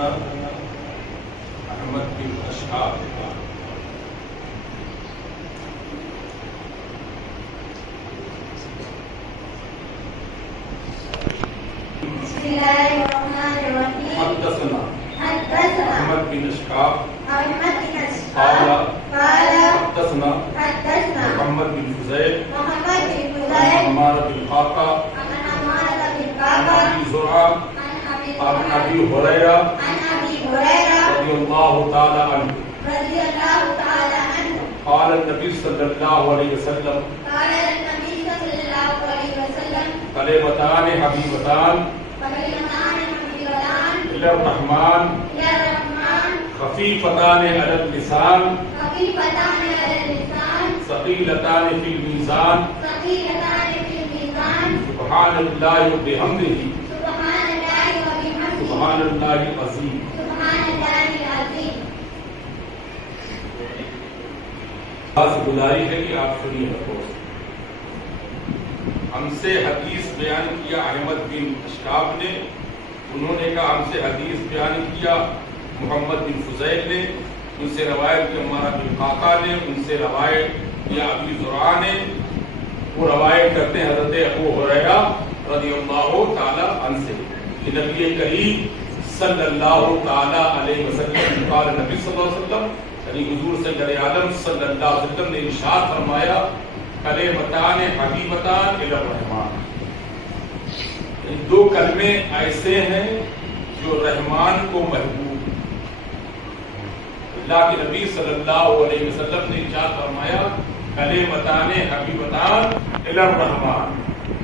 احمد بن اشعاب بسم الله الرحمن الرحيم. حدثنا احمد بن اشعاب قال حدثنا محمد بن فضيل عن عمار بن قعقاع عن ابي زرعه عن ابي هريره رضي الله تعالى عنه قال النبي صلى الله عليه وسلم كلمتان حبيبتان إلى الرحمن خفيفتان على اللسان ثقيلتان في الميزان سبحان الله وبحمده سبحان الله العظيم. خاص گزارش ہے کہ آپ سنیے رکھو. ہم سے حدیث بیان کیا احمد بن اشعاب نے، انہوں نے کہا ہم سے حدیث بیان کیا محمد بن فضیل نے، ان سے روایت کی عمار بن قعقاع نے، ان سے روایت یا ابی زرعہ نے، وہ روایت کرتے ہیں حضرت ابو ہریرہ رضی اللہ تعالی عنہ سے کہ نبی کریم صلی اللہ تعالی علیہ وسلم قال نبی صلی اللہ علیہ وسلم یعنی حضور سرکار عالم صلی اللہ علیہ وسلم نے ارشاد فرمایا کلمتان حبیبتان الی الرحمن، دو کلمے ایسے ہیں جو رحمان کو محبوب. اللہ کے نبی صلی اللہ علیہ وسلم نے ارشاد فرمایا کلمتان حبیبتان الی الرحمن،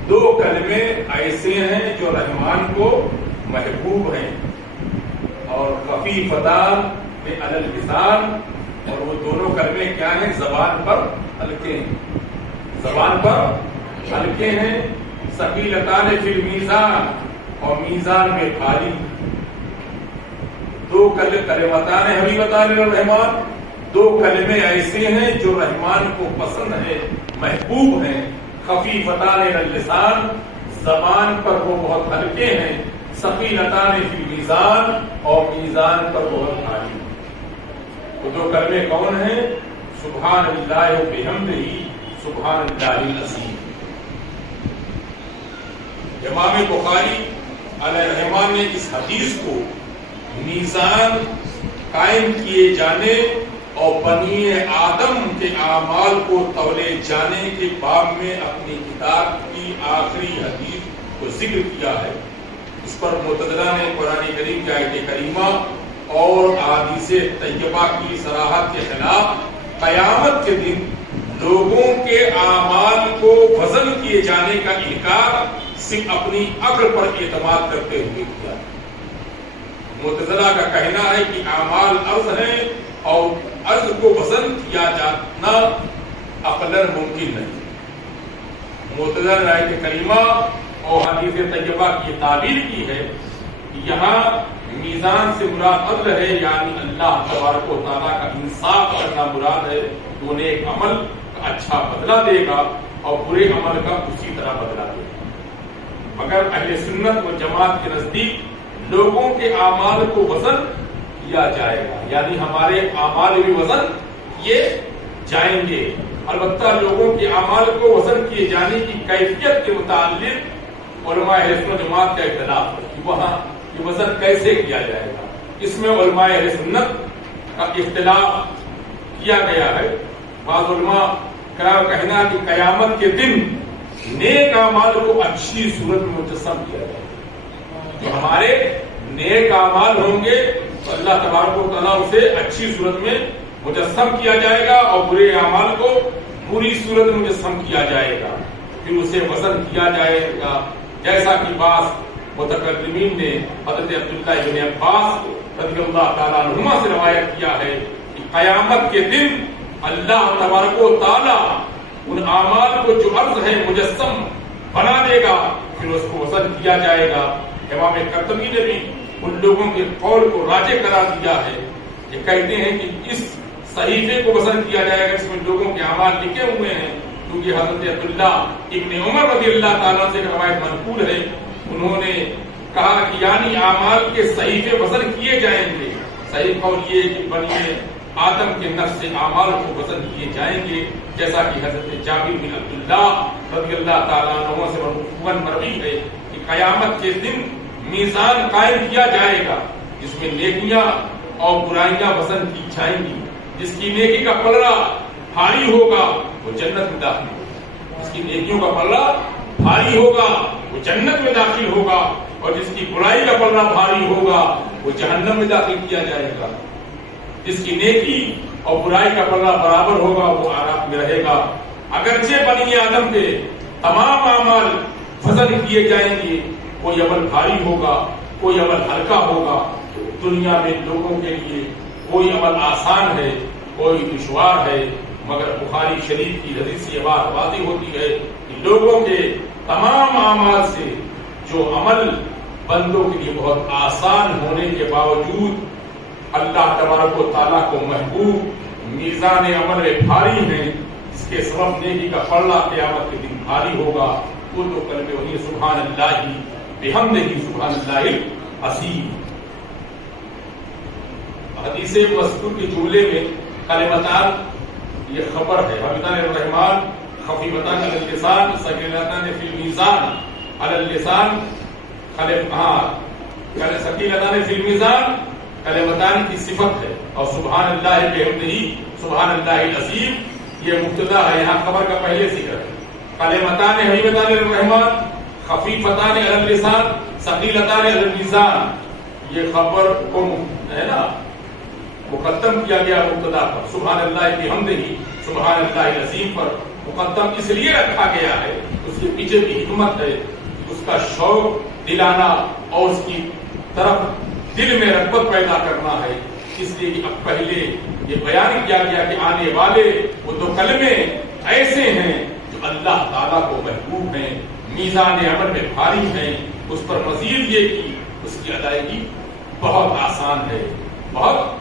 دو کلمے ایسے ہیں جو رحمان کو محبوب ہیں، اور خفیفتان علی اللسان، اور وہ دونوں کلمے کیا ہیں؟ زبان پر ہلکے ہیں، زبان پر ہلکے ہیں. ثقیلتان فی المیزان، اور میزان میں بھاری. دو کلمتان حبیبتان الی الرحمن، دو کلمے ایسے ہیں جو رحمان کو پسند ہے، محبوب ہیں. خفیفتان علی اللسان، زبان پر وہ بہت ہلکے ہیں. ثقیلتان فی المیزان، اور میزان پر بہت بھاری. وہ دو کلمے کون ہیں؟ سبحان اللہ و بحمدہ سبحان اللہ العظیم. امام بخاری علیہ الرحمن نے اس حدیث کو میزان قائم کیے جانے اور بنی آدم کے اعمال کو تولے جانے کے باب میں اپنی کتاب کی آخری حدیث کو ذکر کیا ہے. اس پر معتزلہ نے قرآن کریم کی آیت کریمہ اور احادیث طیبہ کی صراحت کے خلاف قیامت کے دن لوگوں کے اعمال کو وزن کیے جانے کا انکار صرف اپنی عقل پر اعتماد کرتے ہوئے کیا. معتزلہ کا کہنا ہے کہ اعمال عرض ہیں اور عرض کو وزن کیا جانا عقلاً ممکن نہیں. معتزلہ نے آیت کریمہ اور حدیث طیبہ کی تعبیر کی ہے کہ یہاں میزان سے مراد عدل ہے، یعنی اللہ تبارک و تعالیٰ کا انصاف کرنا مراد ہے. تو انہیں ایک عمل کا اچھا بدلہ دے گا اور برے عمل کا اسی طرح بدلہ دے گا. مگر اہل سنت و جماعت کے نزدیک لوگوں کے اعمال کو وزن کیا جائے گا، یعنی ہمارے اعمال بھی وزن کیے جائیں گے. البتہ لوگوں کے اعمال کو وزن کیے جانے کی کیفیت کے متعلق علماء اہل سنت و جماعت کا اختلاف ہے کہ وہاں یہ وزن کیسے کیا جائے گا. اس میں علماء اہل سنت کا اختلاف کیا گیا ہے. بعض علماء کا کہنا کہ قیامت کے دن نیک اعمال کو اچھی صورت میں مجسم کیا جائے گا. جو ہمارے نیک اعمال ہوں گے تو اللہ تبارک و تعالیٰ اسے اچھی صورت میں مجسم کیا جائے گا اور برے اعمال کو بری صورت میں مجسم کیا جائے گا، پھر اسے وزن کیا جائے گا. جیسا کہ بعض متقدمین نے حضرت عبداللہ ابن عباس رضی اللہ تعالیٰ عنہما سے روایت کیا ہے کہ قیامت کے دن اللہ تبارک و تعالیٰ ان اعمال کو جو عرض ہے مجسم بنا دے گا، پھر اس کو وزن کیا جائے گا. امام قرطبی نے بھی ان لوگوں کے قول کو راجح قرار دیا ہے. یہ کہتے ہیں کہ اس صحیفے کو وزن کیا جائے گا جس میں لوگوں کے اعمال لکھے ہوئے ہیں، کیونکہ حضرت عبداللہ ابن عمر رضی اللہ تعالیٰ سے روایت منقول ہے. انہوں نے کہا کہ یعنی اعمال کے صحیفے وزن کیے جائیں گے. صحیح قول یہ کہ بنی آدم کے نفس سے اعمال کو وزن کیے جائیں گے، جیسا کہ حضرت جابر بن عبداللہ رضی اللہ تعالیٰ عنہ سے مرفوعاً مروی ہے کہ قیامت کے دن میزان قائم کیا جائے گا جس میں نیکیاں اور برائیاں وزن کی جائیں گی. جس کی نیکی کا پلڑا بھاری ہوگا وہ جنت میں داخل ہوگا، جس کی نیکیوں کا پلڑا بھاری ہوگا وہ جنت میں داخل ہوگا، اور جس کی برائی کا پلڑا بھاری ہوگا وہ جہنم میں داخل کیا جائے گا. جس کی نیکی اور برائی کا پلڑا برابر ہوگا وہ آرام میں رہے گا. اگرچہ بنی آدم کے تمام اعمال وزن کیے جائیں گے، کوئی عمل بھاری ہوگا، کوئی عمل ہلکا ہوگا. دنیا میں لوگوں کے لیے کوئی عمل آسان ہے، کوئی دشوار ہے، مگر بخاری شریف کی حدیث سے یہ بات واضح ہوتی ہے کہ لوگوں کے تمام اعمال سے جو عمل بندوں کے لیے بہت آسان ہونے کے باوجود اللہ تبارک و تعالیٰ کو محبوب میزان عمل میں بھاری ہیں، اس کے سبب نیکی کا پلڑا قیامت کے دن بھاری ہوگا. وہ تو کلمے وہی سبحان اللہ بحمدہ سبحان اللہ العظیم. حدیث مذکور کے جملے میں کلمتان یہ خبر ہے، حبیبان الرحمن خفیفتان علی اللسان ثقیلتان فی المیزان علی اللسان ثقیلتان فی المیزان کلمتان کی صفت ہے، اور سبحان اللہ بحمدہ سبحان اللہ العظیم یہ مبتدا ہے، یہاں خبر کا پہلے ذکر ہے. کلمتان حبیبتان الرحمن خفیفتان علی اللسان ثقیلتان علی المیزان یہ خبر کو ہے نا مقدم کیا گیا مبتدا پر، سبحان اللہ بحمدہ سبحان اللہ العظیم پر مقدم اس لیے رکھا گیا ہے. اس کے پیچھے بھی حکمت ہے کہ اس کا شوق دلانا اور اس کی طرف دل میں رغبت پیدا کرنا ہے. اس لیے کہ اب پہلے یہ بیان کیا گیا کہ آنے والے وہ دو کلمے ایسے ہیں جو اللہ تعالیٰ کو محبوب ہیں، میزان عمل میں بھاری ہیں. اس پر مزید یہ کہ اس کی ادائیگی بہت آسان ہے، بہت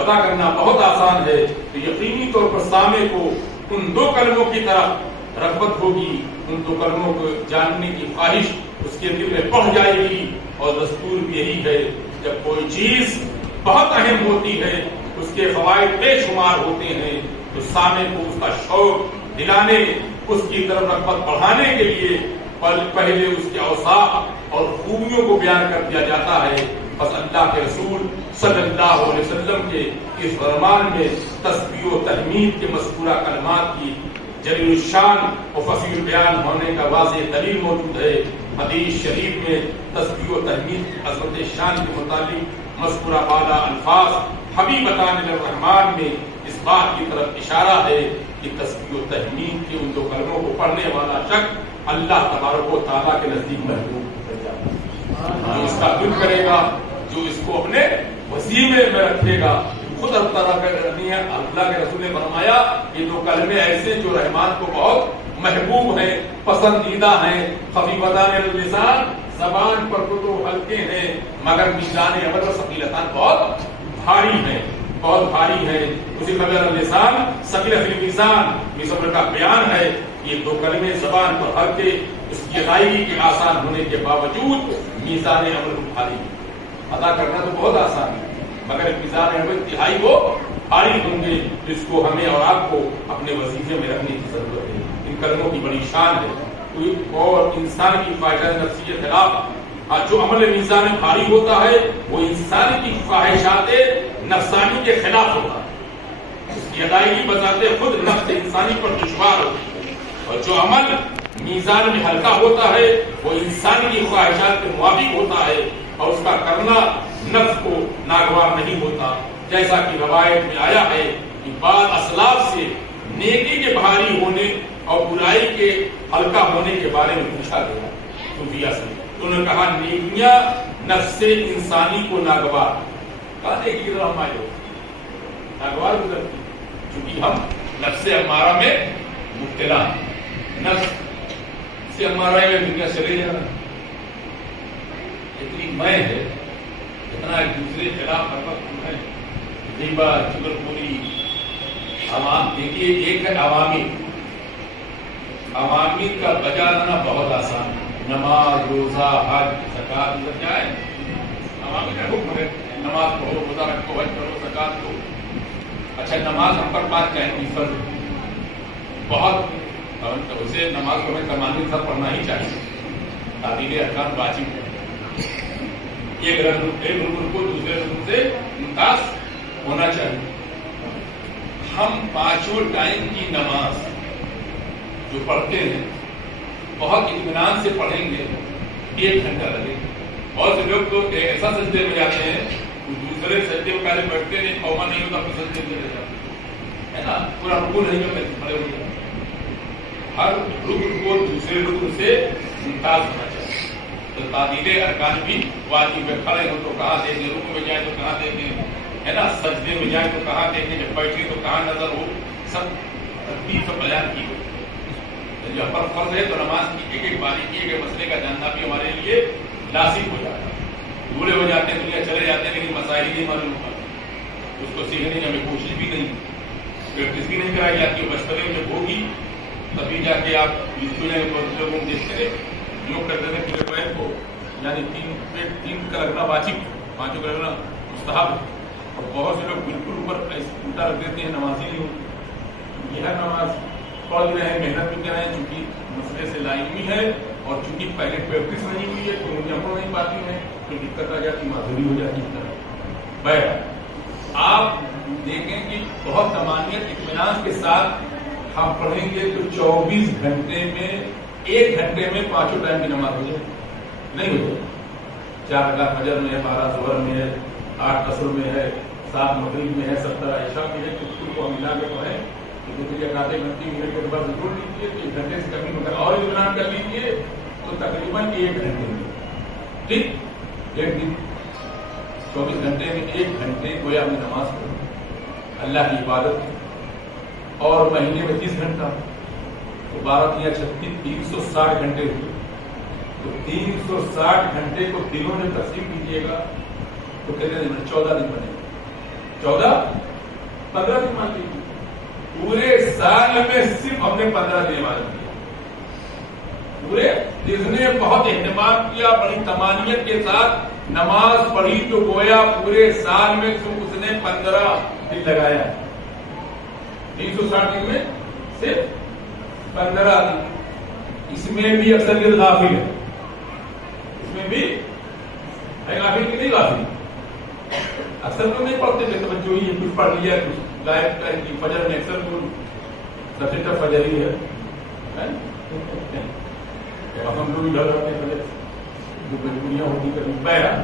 ادا کرنا بہت آسان ہے. تو یقینی طور پر سامع کو ان دو کلموں کی طرف رغبت ہوگی، ان دو کلموں کو جاننے کی خواہش اس کے دل میں بڑھ جائے گی. اور دستور بھی یہی ہے جب کوئی چیز بہت اہم ہوتی ہے، اس کے فوائد بے شمار ہوتے ہیں، تو سامع کو اس کا شوق دلانے، اس کی طرف رغبت بڑھانے کے لیے پہلے اس کے اوصاف اور خوبیوں کو بیان کر دیا جاتا ہے. بس اللہ کے رسول صلی اللہ علیہ وسلم کے اس فرمان میں تسبیح و تحمید کے مذکورہ کلمات کی جلیل الشان و فصیح البیان ہونے کا واضح دلیل موجود ہے. حدیث شریف میں تسبیح و تحمید کی عظمت شان کے متعلق مذکورہ بالا الفاظ حبیبتان الرحمن میں اس بات کی طرف اشارہ ہے کہ تسبیح و تحمید کے ان دو کلموں کو پڑھنے والا شخص اللہ تبارک و تعالیٰ کے نزدیک محبوب ہو جائے گا. جو اس کا دل کرے گا، جو اس کو اپنے وسیلے میں رکھے گا. خود اللہ کے رسول نے فرمایا یہ دو کلمے ایسے جو رحمان کو بہت محبوب ہیں، پسندیدہ ہیں. خفیفتان علی اللسان زبان پر تو ہلکے ہیں، مگر میزان عمل و ثقیلتان بہت بھاری ہیں، بہت بھاری ہیں. اسی قدر اللسان ثقیل فی المیزان یہ صبر کا بیان ہے. یہ دو کلمے زبان پر ہلکے، اس کی ادائیگی کے آسان ہونے کے باوجود میزان عمل بھاری. ادا کرنا تو بہت آسان ہے، مگر میزان عمل انتہائی وہ بھاری ہوں گے. اس کو ہمیں اور آپ کو اپنے وظیفے میں رکھنے کی ضرورت ہے. ان کلموں کی بڑی شان ہے. اور انسان کی خواہشات نفسی کے خلاف جو عمل میزان میں بھاری ہوتا ہے وہ انسان کی خواہشات نفسانی کے خلاف ہوتا ہے. اس کی ادائیگی بذات خود نفس انسانی پر دشوار ہوتی ہے، اور جو عمل میزان میں ہلکا ہوتا ہے وہ انسان کی خواہشات کے موافق ہوتا ہے، اور اس کا کرنا نفس کو ناگوار نہیں ہوتا. جیسا کہ روایت میں آیا ہے کہ بعض اسلاف سے نیکی کے بھاری ہونے اور برائی کے ہلکا ہونے کے بارے میں پوچھا گیا صوفیہ سے. انہوں نے کہا نیکیاں نفس انسانی کو ناگوار، کہا نیکی کی طرف ہمارے ناگوار گزرتی کیونکہ ہم نفس امارہ میں مبتلا ہیں. نفس سے امارہ میں دنیا چلے جا رہا ہے. اتنی میں ہے، اتنا ایک دوسرے کے خلاف ہر وقت ہے، غیبت، چغلخوری. عوام دیکھیے، ایک ہے عوامی کا بجا لانا بہت آسان ہے، نماز، روزہ، حج، زکات ادھر جائے، عوامی کا حکم ہے نماز پڑھو، روزہ رکھو، حج کرو، زکات دو. اچھا نماز ہم پر بات کیا ہے فرض بہت اسے نماز کو ہمیں کمانے کے ساتھ پڑھنا ہی چاہیے. تعدیل ارکان واجب ہے. ایک رکن کو دوسرے رکن سے ممتاز ہونا چاہیے. ہم پانچوں ٹائم کی نماز جو پڑھتے ہیں بہت اطمینان سے پڑھیں گے، 1 گھنٹہ لگے گا. بہت سے لوگ تو ایسا سجدے میں جاتے ہیں دوسرے سجدے میں پہلے بیٹھتے نہیں، قوما نہیں ہوتا اپنے سجدے میں چلے جاتے ہے نا، پورا رکوع نہیں ہوتا کھڑے ہو جاتے. ہر رکن کو دوسرے رکن سے ممتاز ہونا چاہیے. تو تعدیل ارکان بھی واجب ہے. کھڑے ہو تو کہاں دیکھیں، رکوع میں جائیں تو کہاں دیکھیں ہے نا، سجدے میں جائیں تو کہاں دیکھیں، جب بیٹھیں تو کہاں نظر ہو، سب ترتیب سے بیان کی ہو. جو پر فرض ہے تو نماز کی ایک ایک باریکی ایک مسئلے کا جاننا بھی ہمارے لیے لازم ہو جاتا ہے. بوڑھے ہو جاتے ہیں، دنیا چلے جاتے ہیں، لیکن مسائل ہی نہیں معلوم ہوتا. اس کو سیکھنے کی ہمیں کوشش بھی نہیں، پریکٹس بھی نہیں کرائی جاتی. بچپنے میں جب ہوگی تبھی جا کے آپ دنیا کے لوگوں کو دیکھتے ہیں جو کرتے تھے پورے پیر کو، یعنی 3 کا لگنا واجب، 5 کا لگنا مستحب. اور بہت سے لوگ بالکل اوپر الٹا رکھ دیتے ہیں، نماز ہی نہیں ہوتی. یہ ہے نماز پڑھ رہے ہیں، محنت بھی کر رہے ہیں، چونکہ مسئلے سے لاعلمی ہے اور چونکہ پہلے پریکٹس نہیں ہوئی ہے تو انہیں عمل نہیں پاتی ہیں تو دقت آ جاتی، معذوری ہو جاتی ہے. بہرحال آپ دیکھیں کہ بہت طمانینت اطمینان کے ساتھ ہم پڑھیں گے تو 24 گھنٹے میں 1 گھنٹے میں 5 ٹائم کی نماز ہو جائے. نہیں ہو جائے. 4 رکعت فجر میں ہے، 12 ظہر میں ہے، 8 عصر میں ہے، 7 مغرب میں ہے، 17 عشاء میں ہے. کچھ کو ہم ملا کے پڑھیں تو آدھے گھنٹے کے بعد ضرور لیجیے تو 1 گھنٹے سے کمی ہوگا اور اطمینان کر لیجیے تو تقریباً 1 گھنٹے میں ٹھیک. ایک دن 24 گھنٹے میں 1 گھنٹے گویا ہمیں نماز پڑھیں اللہ کی عبادت. اور مہینے میں 30 گھنٹہ تو 12 یا 36 360 گھنٹے ہوئے. تو 360 گھنٹے کو دنوں میں تقسیم کیجیے گا تو کتنے دن؟ 14 دن بنے گا. 15 دن مان لیجیے. پورے سال میں صرف ہم نے 15 دن عبادت کیا. پورے جس نے بہت اہتمام کیا، بڑی طمانینت کے ساتھ نماز پڑھی تو گویا پورے سال میں اس نے 15 دن لگایا. 360 دن میں صرف 15 دن. اس میں بھی اکثریت غافل ہے، اس میں بھی غافل کی نہیں غافل. اکثر تو نہیں پڑھتے تھے، توجہ ہی کچھ پڑھ لیا، کچھ غائب کر کی فجر میں اکثر تو سب سے ٹف فجر ہی ہے. ہم لوگ ڈر رہتے ہیں فجر جو مجبوریاں ہوتی کبھی. بہرحال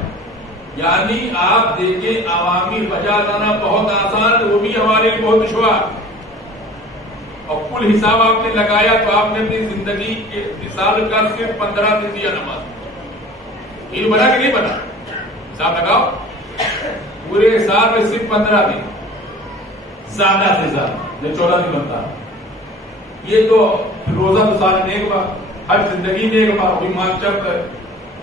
یعنی آپ دیکھیں عوامی بجا لانا بہت آسان، وہ بھی ہمارے لیے بہت دشوار. اور کل حساب آپ نے لگایا تو آپ نے اپنی زندگی کے مثال کا صرف 15 دن دیا نماز. یہ بنا کہ نہیں بنا؟ حساب لگاؤ. پورے سال میں صرف 15 دن، زیادہ سے زیادہ جو 14 دن بنتا ہے. یہ تو روزہ تو سال میں ایک بار، ہر زندگی میں ایک بار. بھی مال شرط ہے،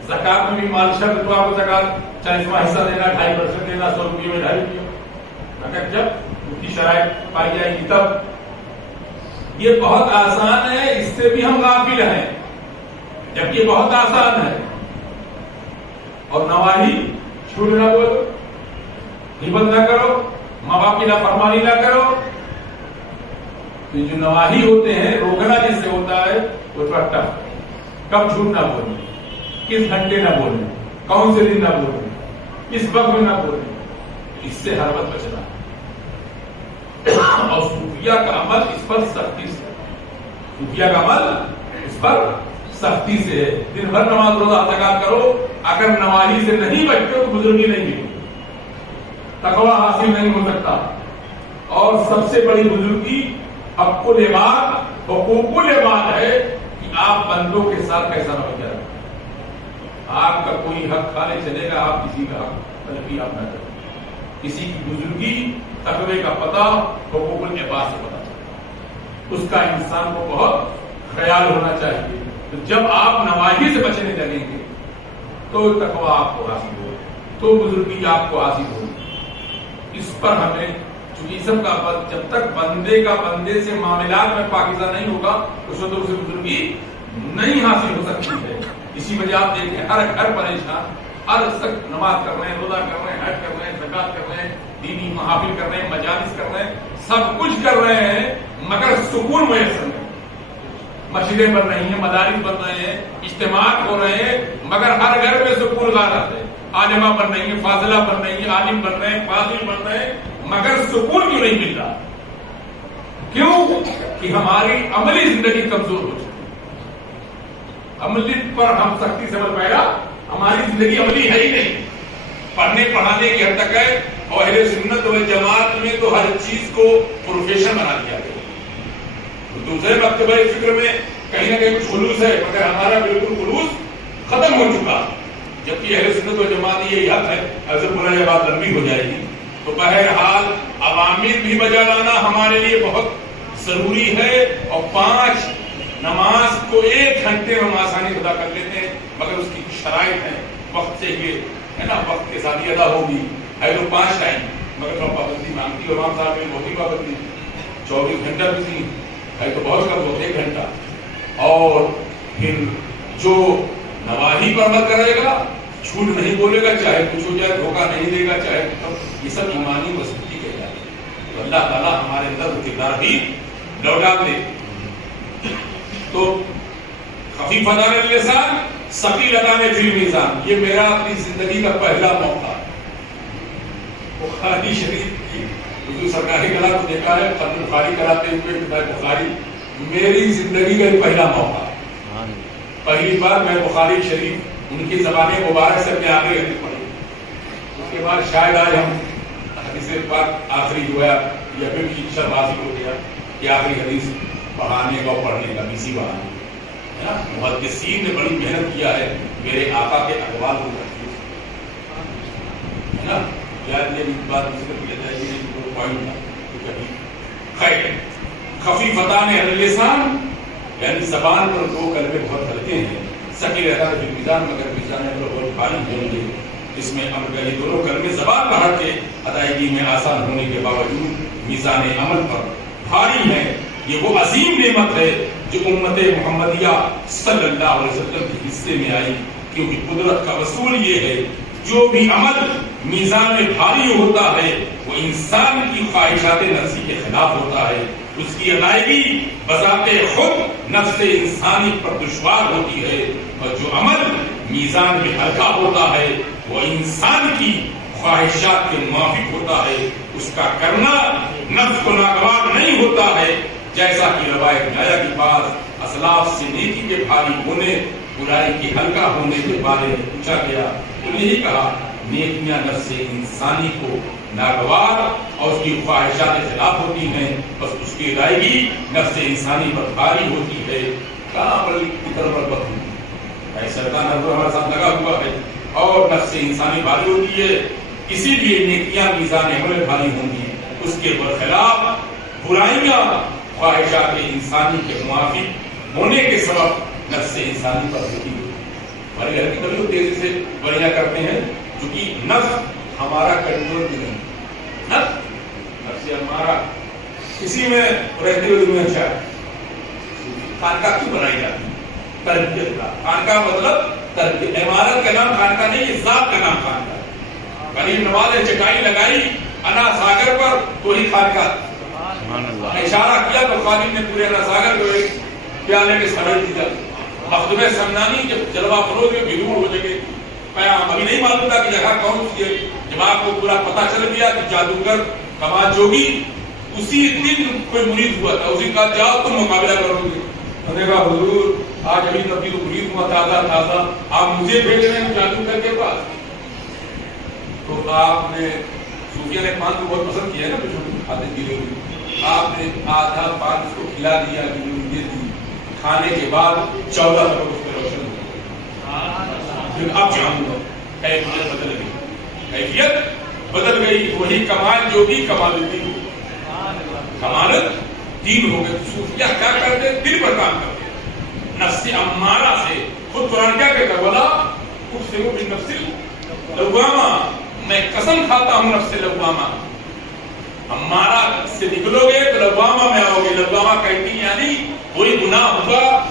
زکات میں بھی مال شرط. تو آپ کو زکات 40واں حصہ دینا، 2.5% دینا، 100 روپئے میں 2.5 روپئے. اگر جب اس کی شرائط پائی جائے گی تب. یہ بہت آسان ہے، اس سے بھی ہم غافل ہیں جبکہ یہ بہت آسان ہے. اور نواہی جھوٹ نہ بولو، غیبت نہ کرو، ماں باپ کی نافرمانی نہ کرو. تو جو نواہی ہوتے ہیں، روکنا جس سے ہوتا ہے وہ تھوڑا ٹف ہے. کب جھوٹ نہ بولیں، کس گھنٹے نہ بولیں، کون سے دن نہ بولیں، کس وقت میں نہ بولیں، اس سے ہر وقت بچنا ہے. اور صوفیہ کا عمل اس پر سختی سے، صوفیہ کا عمل اس پر سختی سے ہے. دن بھر نماز روزہ زکات کرو، اگر نواہی سے نہیں بچتے تو بزرگی نہیں ہے، تقوی حاصل نہیں ہو سکتا. اور سب سے بڑی بزرگی حق العباد، حقوق العباد ہے کہ آپ بندوں کے ساتھ کیسا رویہ رکھیں. آپ کا کوئی حق کھانے چلے گا، آپ کسی کا حق تلفی آپ نہ کریں. کسی کی بزرگی تقوی کا پتہ حقوق العباد سے پتہ چلتا، اس کا انسان کو بہت خیال ہونا چاہیے. تو جب آپ نواہی سے بچنے لگیں گے تو تقوی آپ کو حاصل ہوگی، تو بزرگی آپ کو حاصل ہوگی. اس پر ہمیں چونکہ سب کا جب تک بندے کا بندے سے معاملات میں پاکیزہ نہیں ہوگا اس وقت اسے بزرگی نہیں حاصل ہو سکتی ہے. اسی وجہ آپ دیکھیں ہر گھر پریشان، ہر سخت نماز کر رہے ہیں، روزہ کر رہے ہیں، حج کر رہے ہیں، زکات کر رہے ہیں، دینی محافل کر رہے ہیں، مجالس کر رہے ہیں، سب کچھ کر رہے ہیں، مگر سکون میسر نہیں۔ مسجدیں بن رہی ہیں، مدارس بن رہے ہیں، اجتماعات ہو رہے ہیں، مگر ہر گھر میں سکون غارت ہے۔ عالمہ بن رہی ہیں، فاضلہ بن رہی ہیں، عالم بن رہے ہیں، فاضل بن رہے ہیں، مگر سکون کیوں نہیں مل رہا؟ کیوں؟ کہ ہماری عملی زندگی کمزور ہو چکی، عملی پر ہم سختی سے عمل پیدا، ہماری زندگی عملی ہے ہی نہیں، پڑھنے پڑھانے کی حد تک ہے، اور اہل سنت والجماعت میں تو ہر چیز کو پروفیشن بنا دیا گیا۔ دوسرے مکتبہ فکر میں کہیں نہ کہیں کچھ خلوص ہے، مگر ہمارا بالکل خلوص ختم ہو چکا، جبکہ اہل سنت والجماعت یہ حق ہے۔ اگر بولا یہ بات لمبی ہو جائے گی تو بہرحال عوامل بھی بجا لانا ہمارے لیے بہت ضروری ہے، اور 5 نماز کو 1 گھنٹے میں ہم آسانی سے ادا کر لیتے ہیں، مگر اس کی شرائط ہے، وقت چاہیے ہے نا، وقت کے ساتھ ادا ہوگی، ہے تو 5 ٹائم، مگر ہم پابندی مانگتی ہے، امام صاحب میں بہت ہی پابندی، 24 گھنٹہ بھی نہیں ہے تو بہت کم ہو 1 گھنٹہ، اور پھر جو نواہی پر عمل کرے گا، جھوٹ نہیں بولے گا، چاہے کچھ ہو جائے، دھوکہ نہیں دے گا، چاہے یہ سب ایمانی مضبوطی کے جائے، تو اللہ تعالیٰ ہمارے اندر کردار بھی لوٹا دے۔ تو خفیف ادان اللسان ثقیل ادان فی المیزان، یہ میرا اپنی زندگی کا پہلا موقع ہے۔ بخاری شریف کی حضور سرکار کلام کو دیکھا ہے، ختم بخاری کراتے ہوئے کتاب بخاری، میری زندگی کا یہ پہلا موقع ہے۔ پہلی بار میں بخاری شریف ان کی زبان مبارک سے اپنے آخری حدیث پڑھی، اس کے بعد شاید آج ہم حدیث پاک آخری جو ہے یا پھر شرح حاصل ہو گیا کہ آخری حدیث پڑھانے کا اور پڑھنے کا اسی بہانے ہے نا۔ محدثین نے بڑی محنت کیا ہے میرے آقا کے اقوال کو تحقیق ہے نا، یاد یہ بات ذکر کیا جائے گی پوائنٹ تھا کبھی خیر۔ خفیف ادان اللسان یعنی زبان پر 2 کلمے بہت ہلکے ہیں، ثقیل ادان فی المیزان مگر میزان پر بہت بھاری ہوں گے، اس میں امر یہ دونوں کلمے زبان پر ہٹ کے ادائیگی میں آسان ہونے کے باوجود میزان عمل پر بھاری ہیں۔ یہ وہ عظیم نعمت ہے جو امت محمدیہ صلی اللہ علیہ وسلم کے حصے میں آئی، کیونکہ قدرت کا اصول یہ ہے جو بھی عمل میزان میں بھاری ہوتا ہے وہ انسان کی خواہشات نفسی کے خلاف ہوتا ہے، اس کی ادائیگی بذات خود نفس انسانی پر دشوار ہوتی ہے، اور جو عمل میزان میں ہلکا ہوتا ہے وہ انسان کی خواہشات کے موافق ہوتا ہے، اس کا کرنا نفس کو ناگوار نہیں ہوتا ہے، جیسا کہ روایت آیا کے پاس اسلاف سے نیکی کے بھاری ہونے برائی کے ہلکا ہونے کے بارے میں پوچھا گیا، انہوں نے کہا نیکیاں نفس انسانی کو ناگوار اور اس کی خواہشات کے خلاف ہوتی ہیں، بس اس کی ادائیگی نفس انسانی پر بھاری ہوتی ہے۔ کہاں پر کی طرف رغبت ہوتی ہے، شیطان ہمارے ساتھ لگا ہوا ہے، اور نفس انسانی بھاری ہوتی ہے، اسی لیے نیکیاں میزان عمل بھاری ہوں گی، اس کے برخلاف برائیاں خواہشات انسانی کے موافق ہونے کے سبب نفس انسانی پر ہوتی ہے۔ ہمارے گھر کی کبھی وہ تیزی سے بڑھیا کرتے ہیں کیونکہ نفس ہمارا کنٹرول بھی نہیں، نفس ہمارا اسی میں رہتے ہوئے میں اچھا خانقاہ کیوں بنائی جاتی ہے؟ تربیت کا خانقاہ مطلب تربیت، عمارت کا نام خانقاہ نہیں، یہ ذات کا نام خانقاہ ہے۔ غریب نواز نے چٹائی لگائی انا ساگر پر تو ہی خانقاہ، اشارہ کیا تو خالد نے پورے انا ساگر کو ایک پیالے کے سمیت دیا۔ مخدوم سمنانی جب جلوہ فروز میں بھیڑ ہو جائے، ابھی نہیں معلوم تھا کہ جگہ کون سی ہے، جب آپ کو پورا پتہ چل گیا کہ جادوگر کمال جوگی اسی دن کوئی مرید ہوا تھا، اسی کا جاؤ تم مقابلہ کرو گے۔ انہوں نے کہا حضور آج ابھی تبدیل مرید ہوا تازہ آپ مجھے بھیج رہے ہیں جادوگر کے پاس؟ تو آپ نے صوفیہ نے پان کو بہت پسند کیا ہے نا، عادت کی ہوئی، آپ نے آدھا پان اس کو کھلا دیا، دے دی، کھانے کے بعد 14 لوگ اس پہ روشن ہوئے۔ اب جانوں گا کیفیت بدل گئی، کیفیت بدل گئی، وہی کمال جو بھی کمال الدین کمالت دین ہو گئے۔ صوفیہ کیا کرتے؟ دل پر کام کرتے، نفس امارہ سے۔ خود قرآن کیا کہتا ہے؟ ولا اقسم بالنفس اللوامہ، میں قسم کھاتا ہوں نفس لوامہ۔ امارہ سے نکلو گے تو لوامہ میں آؤ گے۔ لوامہ کہتی یعنی کوئی گناہ ہوگا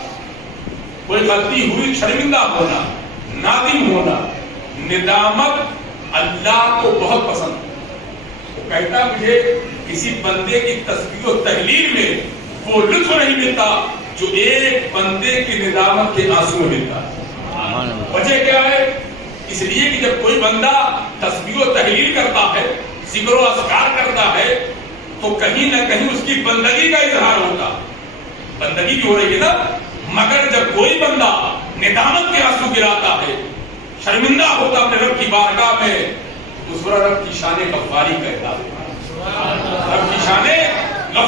کوئی غلطی ہوئی شرمندہ ہونا، نادم ہونا، ندامت اللہ کو بہت پسند ہے۔ وہ کہتا مجھے کسی بندے کی تسبیح و تحلیل میں وہ لطف نہیں ملتا جو ایک بندے کی ندامت کے آنسو میں ملتا ہے۔ وجہ کیا ہے؟ اس لیے کہ جب کوئی بندہ تسبیح و تحلیل کرتا ہے، ذکر و اذکار کرتا ہے، تو کہیں نہ کہیں اس کی بندگی کا اظہار ہوتا، بندگی بھی ہو رہی ہے نا۔ مگر جب کوئی بندہ ندامت کے آنسو گراتا ہے، شرمندہ ہوتا اپنے رب کی بارگاہ میں، دوسرا رب کی شان غفاری کہتا ہے، رب کی شان